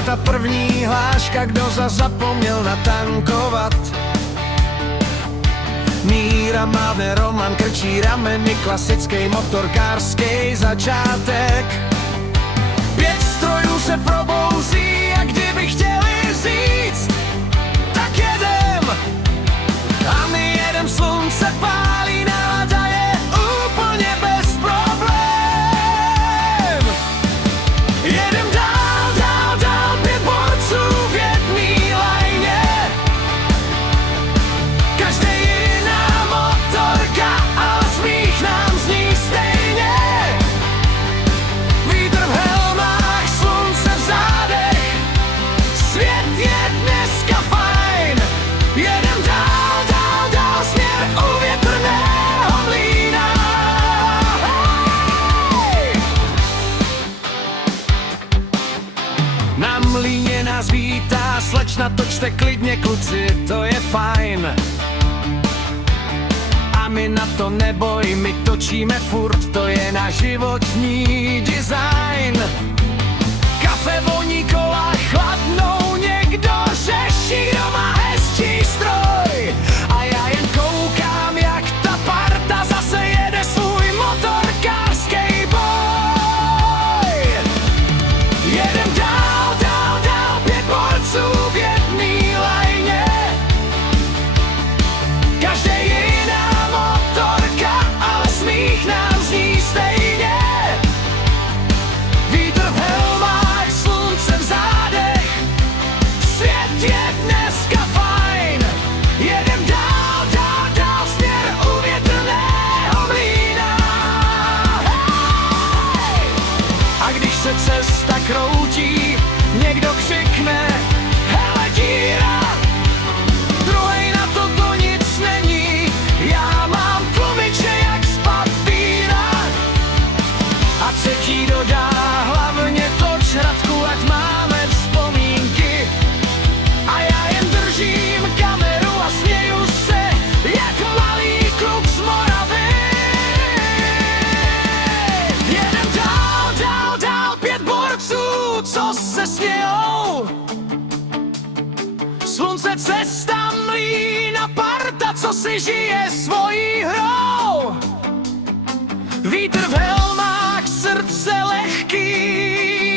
Parta první hláška, kdo zapomněl natankovat. Míra mávne, Roman krčí rameny, klasický motorkářský začátek. 5 strojů se probouzí a kdyby chtěli říct, tak jedem. A my jedem, slunce pálí, nálada je úplně bez problém. Jedem dál, dál, dál, 5 borců v jedný lajně. Každý jiná motorka, ale smích nám zní stejně. Vítr v helmách, slunce v zádech, svět je dneska fajn. Jedem dál, dál, dál, směr u větrného mlýna. Hej! Na mlýně nás vítá slečna, točte klidně kluci, to je fajn. A my na to neboj, my točíme furt, to je náš životní design. Kafe voní, kola chladnou, někdo řeší, kdo má hezčí stroj. A já jen koukám, jak ta parta zase jede svůj motorkářský boj. Jedem dál, dál, dál, 5 borců v jedný lajně. Každý jiná motorka, ale smích nám zní stejně. Vítr v helmách, slunce v zádech, svět je dneska fajn. Jedem dál, dál, dál, směr u větrného mlýna. Hej! A když se cesta kroutí, někdo křikne, hele díra, druhej na to nic není. Já mám tlumiče jak z papíra. A třetí dodá, hlavně toč Radku, ať máme vzpomínky. A já jen držím kameru a směju se, jak malý kluk z Moravy. Jedem dál, dál, dál, 5 borců, co se smějou. Slunce, cesta, mlýna, parta, co si žije svojí hrou. Vítr v helmách, srdce lehký,